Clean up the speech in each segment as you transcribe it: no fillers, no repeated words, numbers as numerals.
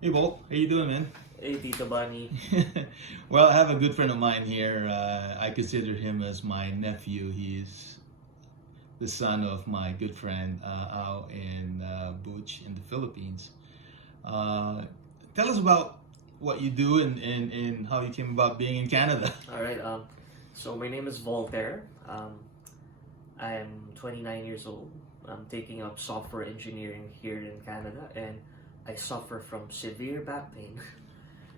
Hey Volt, how you doing, man? Hey, Tito Bunny. Well, I have a good friend of mine here. I consider him as my nephew. He's the son of my good friend Ao and Butch in the Philippines. Uh, Tell us about what you do and how you came about being in Canada. All right. So my name is Voltaire. I'm 29 years old. I'm taking up software engineering here in Canada, and I suffer from severe back pain.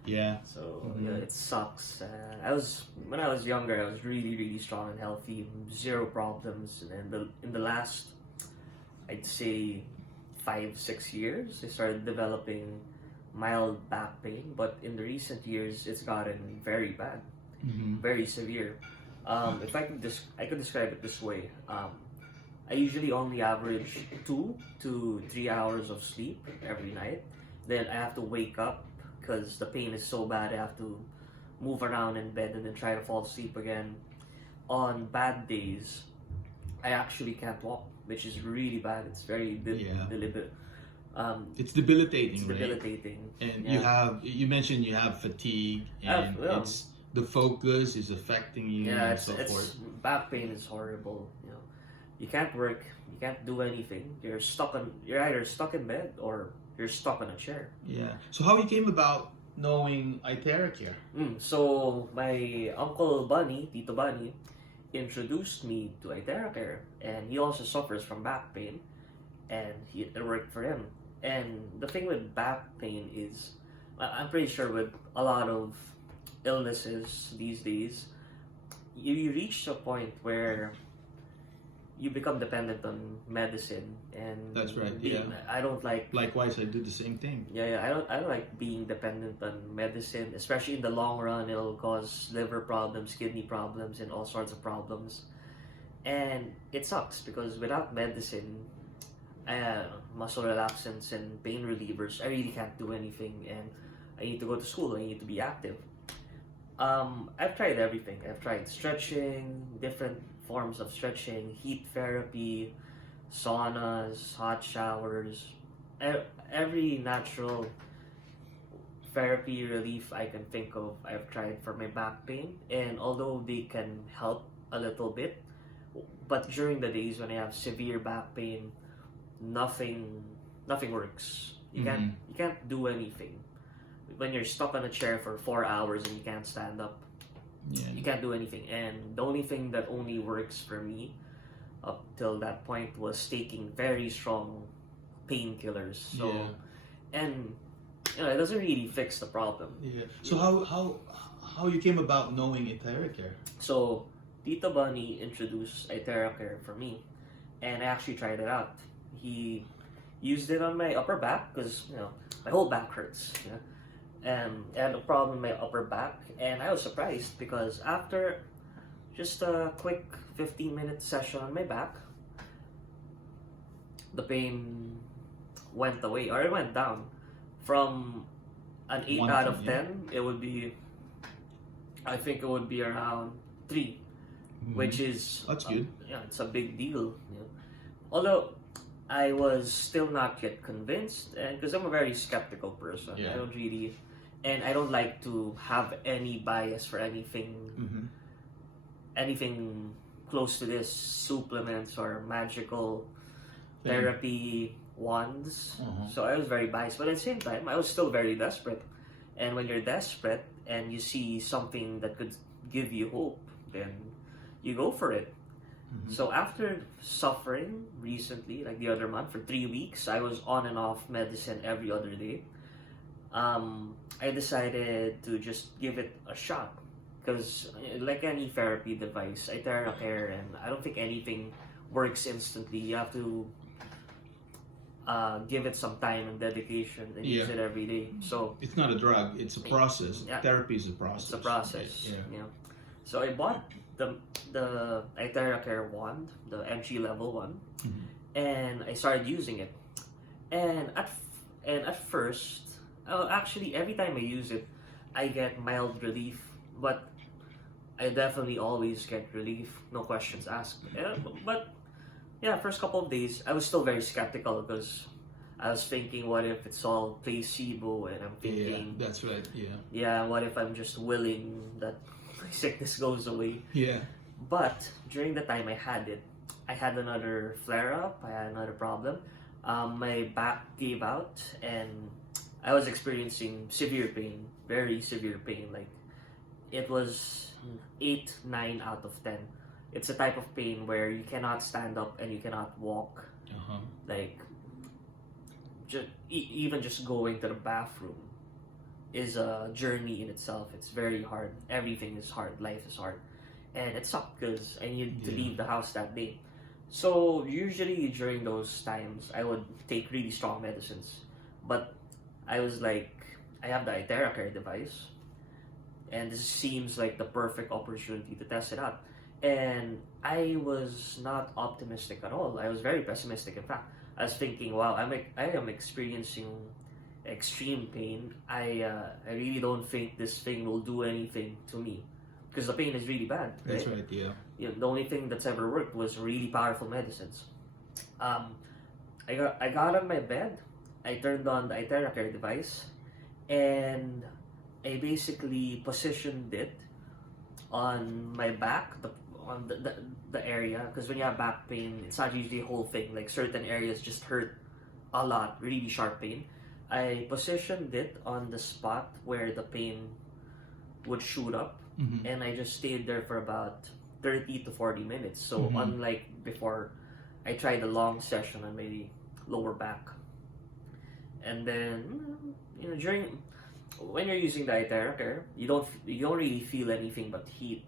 Yeah. So Mhm. it sucks. When I was younger, I was really strong and healthy, zero problems. And in the last, I'd say 5 6 years, I started developing mild back pain. But in the recent years, it's gotten very bad, Mhm. very severe. If I could describe it this way. I usually only average 2 to 3 hours of sleep every night. Then I have to wake up because the pain is so bad. I have to move around in bed and then try to fall asleep again. On bad days, I actually can't walk, which is really bad. It's very Yeah. deliberate. It's It's debilitating, right? debilitating. And Yeah. you mentioned you have fatigue, and Well, it's the focus is affecting you yeah, and so it's forth. back pain is horrible. You can't work, you can't do anything. You're either stuck in bed or you're stuck on a chair. Yeah. So how you came about knowing iteraCare? So my uncle Bunny, Tito Bunny, introduced me to iteraCare, and he also suffers from back pain, and it worked for him. And the thing with back pain is, I'm pretty sure with a lot of illnesses these days, you reach a point where you become dependent on medicine, and That's right. Yeah. I don't like. Likewise, I do the same thing. Yeah, I don't like being dependent on medicine, especially in the long run. It'll cause liver problems, kidney problems, and all sorts of problems. And it sucks because without medicine, muscle relaxants and pain relievers, I really can't do anything. And I need to go to school. I need to be active. I've tried everything. I've tried stretching, different forms of stretching, heat therapy, saunas, hot showers, every natural therapy relief I can think of, I've tried for my back pain. And although they can help a little bit, but during the days when I have severe back pain, nothing works. You can't do anything. When you're stuck on a chair for 4 hours and you can't stand up, Yeah. you can't do anything. And the only thing that only works for me up till that point was taking very strong painkillers. So, Yeah. and it doesn't really fix the problem. Yeah. So how you came about knowing iteraCare? So, Tito Bunny introduced iteraCare for me, and I actually tried it out. He used it on my upper back because my whole back hurts. I had a problem in my upper back, and I was surprised because after just a quick 15-minute session on my back, the pain went away, or it went down from an 8 One out thing, of yeah. 10. I think it would be around 3, Mhm. which is That's good. it's a big deal. Although I was still not yet convinced, and because I'm a very skeptical person, Yeah. I don't like to have any bias for anything, Mhm. anything close to this, supplements or magical Thing. therapy wands. Uh-huh. So I was very biased, but at the same time, I was still very desperate. And when you're desperate and you see something that could give you hope, then you go for it. Mhm. So after suffering recently, like the other month, for 3 weeks, I was on and off medicine every other day. I decided to just give it a shot because, like any therapy device, iteraCare, and I don't think anything works instantly. You have to give it some time and dedication and use Yeah. it every day. So It's not a drug. It's a process. Yeah. Therapy is a process. it's a process. Yeah. So I bought the iteraCare wand, the entry level one, Mhm. and I started using it. And at first, actually, every time I use it, I get mild relief, but I definitely always get relief, no questions asked. But yeah, first couple of days, I was still very skeptical because I was thinking, what if it's all placebo? And I'm thinking, Yeah, that's right. Yeah. yeah, what if I'm just willing that my sickness goes away? Yeah. But during the time I had it, I had another flare-up, I had another problem. My back gave out and I was experiencing severe pain, very severe pain. Like, it was 8, 9 out of 10. It's a type of pain where you cannot stand up and you cannot walk. Like, even just going to the bathroom is a journey in itself. It's very hard. Everything is hard. Life is hard. And it sucked because I needed to leave the house that day. So usually during those times, I would take really strong medicines. But I was like, I have the iteraCare device. And this seems like the perfect opportunity to test it out. And I was not optimistic at all. I was very pessimistic. In fact, I was thinking, wow, I am experiencing extreme pain. I really don't think this thing will do anything to me. Because the pain is really bad, right? That's right, yeah. The only thing that's ever worked was really powerful medicines. I got on my bed, I turned on the iteraCare device, and I basically positioned it on my back, on the area, because when you have back pain, it's not usually a whole thing. Like, certain areas just hurt a lot, really sharp pain. I positioned it on the spot where the pain would shoot up, and I just stayed there for about 30 to 40 minutes. So unlike before, I tried a long session on my lower back. And then, when you're using the iteraCare, you don't really feel anything but heat.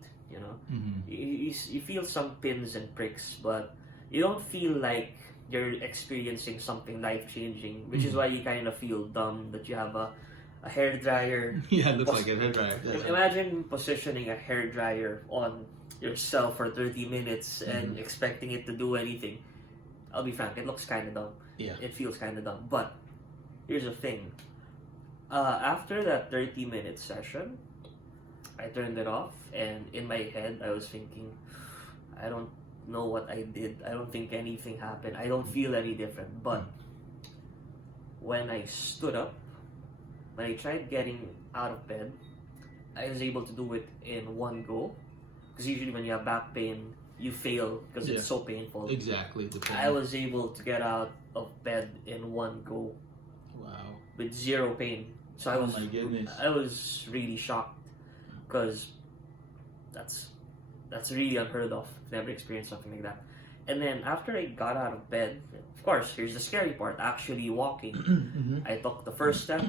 You feel some pins and pricks, but you don't feel like you're experiencing something life-changing, which is why you kind of feel dumb that you have a hair dryer. Yeah, it looks like a hair dryer. Imagine positioning a hair dryer on yourself for 30 minutes and expecting it to do anything. I'll be frank, it looks kind of dumb. Yeah. It feels kind of dumb. But here's the thing. After that 30-minute session, I turned it off, and in my head, I was thinking, I don't know what I did. I don't think anything happened. I don't feel any different. But when I stood up, when I tried getting out of bed, I was able to do it in one go. Because usually when you have back pain, you fail because it's so painful. Exactly. I was able to get out of bed in one go. Wow. With zero pain. So my goodness. I was really shocked because that's really unheard of. Never experienced something like that. And then after I got out of bed, of course, here's the scary part, actually walking. I took the first step,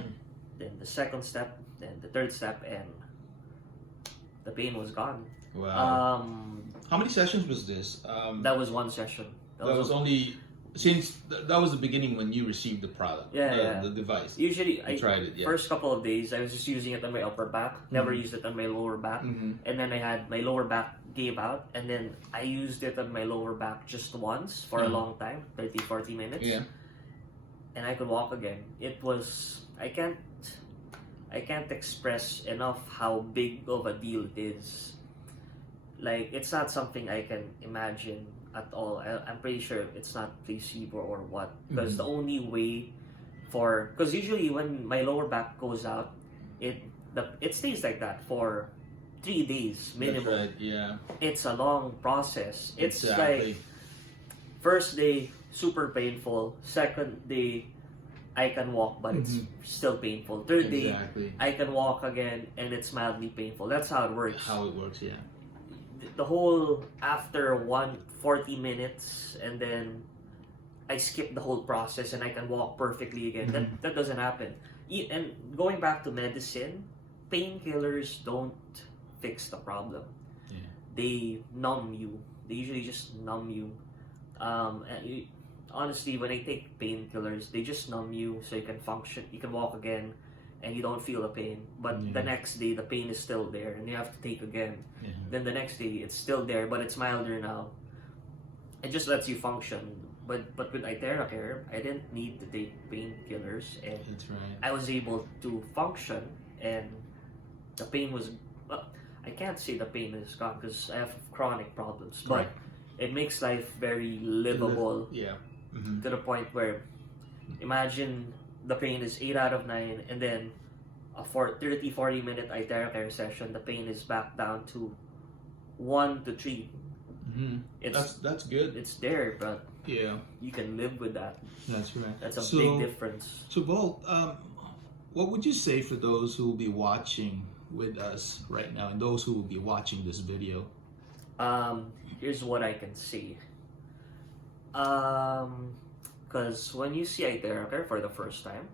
then the second step, then the third step, and the pain was gone. Wow. How many sessions was this? That was one session. That was only since that was the beginning when you received the product, the device. Usually, I tried it. Yeah. First couple of days, I was just using it on my upper back. Never used it on my lower back. And then I had my lower back gave out, and then I used it on my lower back just once for a long time, 30, 40 minutes. Yeah. And I could walk again. It was I can't express enough how big of a deal it is. Like, it's not something I can imagine at all. I'm pretty sure it's not placebo or what. Because the only way because usually when my lower back goes out, it stays like that for 3 days minimum. That's right, yeah. It's a long process. It's exactly. like, first day, super painful. Second day, I can walk, but it's still painful. Third day, I can walk again, and it's mildly painful. That's how it works. How it works, yeah. The whole, after 40 minutes, and then I skip the whole process, and I can walk perfectly again. That doesn't happen. And going back to medicine, painkillers don't fix the problem. Yeah. They numb you. They usually just numb you. Honestly, when I take painkillers, they just numb you so you can function, you can walk again, and you don't feel the pain. But the next day, the pain is still there, and you have to take again. Then the next day, it's still there, but it's milder now. It just lets you function. But with iteraCare, I didn't need to take painkillers, and that's right. I was able to function, and the pain was... I can't say the pain is gone because I have chronic problems, but it makes life very livable. Yeah. To the point where Imagine the pain is 8 out of 9, and then a 30-40 minute iteraCare session, the pain is back down to 1 to 3. That's good. It's there, but Yeah, you can live with that. that's right. That's a big difference. So, Volt, what would you say for those who will be watching with us right now and those who will be watching this video? Here's what I can say. Because when you see iteraCare for the first time,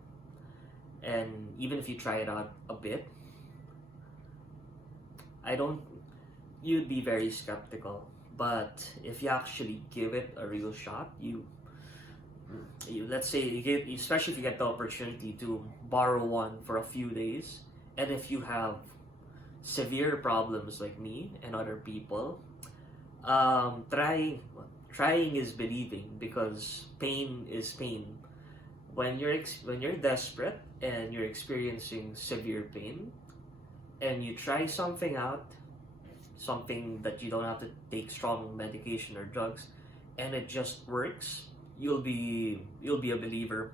and even if you try it out a bit, you'd be very skeptical. But if you actually give it a real shot, you let's say especially if you get the opportunity to borrow one for a few days, and if you have severe problems like me and other people, trying is believing, because pain is pain. When you're desperate and you're experiencing severe pain, and you try something out, something that you don't have to take strong medication or drugs, and it just works, you'll be a believer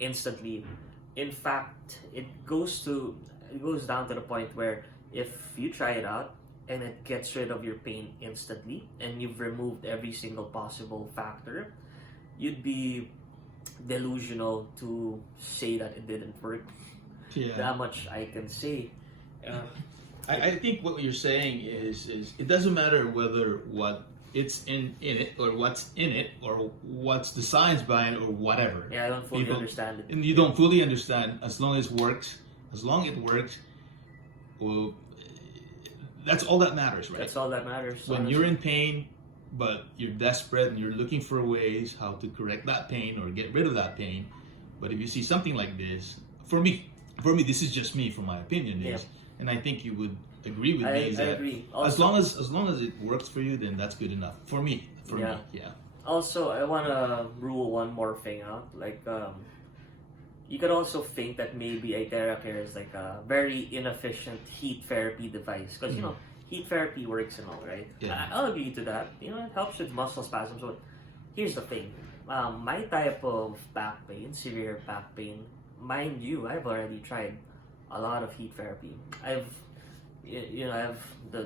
instantly. In fact, it goes down to the point where if you try it out and it gets rid of your pain instantly, and you've removed every single possible factor, you'd be delusional to say that it didn't work. Yeah. That much I can say. I think what you're saying is it doesn't matter whether what it's in it or what's in it or what's the science behind it or whatever. Yeah, I don't fully understand it. And you don't fully understand, as long as it works, well, that's all that matters, right? That's all that matters. When honestly. you're in pain, but you're desperate and you're looking for ways how to correct that pain or get rid of that pain. But if you see something like this, for me, this is just me, from my opinion, is, and I think you would agree with me, is I that agree. as long as it works for you, then that's good enough for me. Yeah. Also, I want to rule one more thing out. Like, you could also think that maybe iteraCare is like a very inefficient heat therapy device, because you know, heat therapy works and all, right? Yeah. I'll agree to that. You know, it helps with muscle spasms. But here's the thing: my type of back pain, severe back pain, mind you, I've already tried a lot of heat therapy. I have the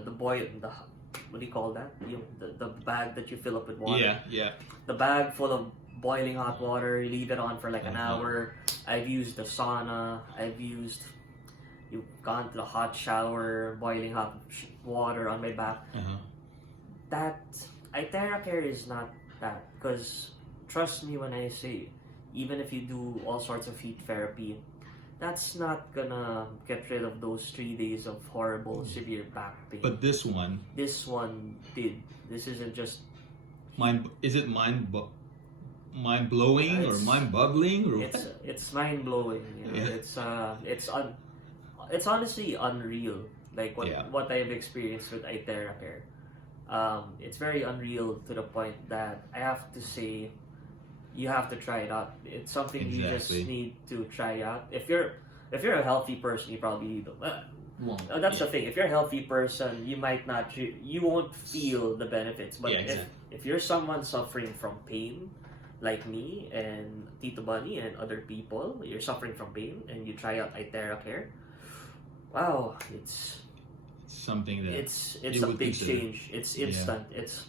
what do you call that? The bag that you fill up with water. Yeah. The bag full of boiling hot water. You leave it on for like an hour. I've used the sauna. You've gone to the hot shower, boiling hot water on my back. That iteraCare is not that, because trust me when I say, even if you do all sorts of heat therapy, that's not gonna get rid of those 3 days of horrible severe back pain. But this one did. This isn't just is it mind blowing or mind boggling or it's mind blowing. You know? It's honestly unreal. Like what I've experienced with iteraCare. It's very unreal to the point that I have to say, you have to try it out. It's something you just need to try out. If you're a healthy person, you probably that's the thing. If you're a healthy person, you won't feel the benefits. But if you're someone suffering from pain, like me and Tito Bunny and other people, you're suffering from pain and you try out iteraCare, wow, it's something that it's a big change. It's instant. It's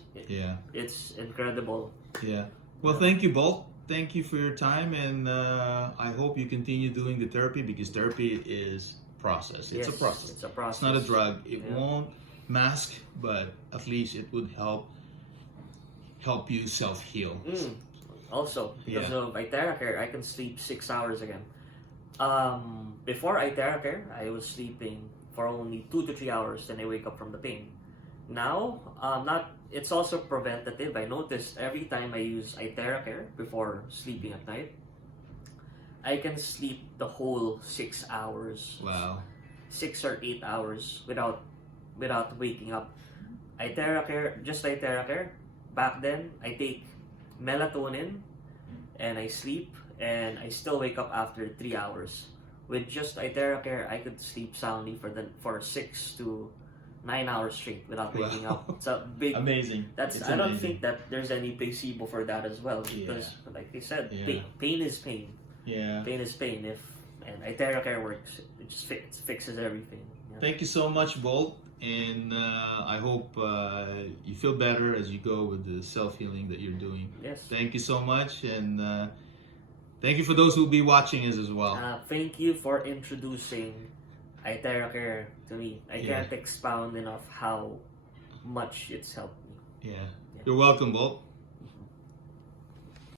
incredible. Yeah. Well, thank you, Bolt. Thank you for your time, and I hope you continue doing the therapy, because therapy is process. It's a process. It's a process. It's not a drug. It won't mask, but at least it would help you self-heal. Also, because of iteraCare, I can sleep 6 hours again. Before iteraCare, I was sleeping for only 2 to 3 hours, then I wake up from the pain. Now, it's also preventative. I noticed every time I use iteraCare before sleeping at night, I can sleep the whole 6 hours. Wow. 6 or 8 hours without waking up. iteraCare, back then, I take melatonin and I sleep, and I still wake up after 3 hours. With just iteraCare, I could sleep soundly for 6 to 9 hours straight without waking Wow. up. It's a big Amazing. That's It's I don't amazing. think that there's any placebo for that as well, because like I said, Yeah. pain is pain. Yeah. Pain is pain. And iteraCare works, it just fixes everything. Yeah. Thank you so much, Bolt, and I hope you feel better as you go with the self-healing that you're doing. Yes. Thank you so much, and thank you for those who'll be watching us as well. Thank you for introducing iteraCare to me. I Yeah. can't expound enough how much it's helped me. Yeah. You're welcome, Bolt.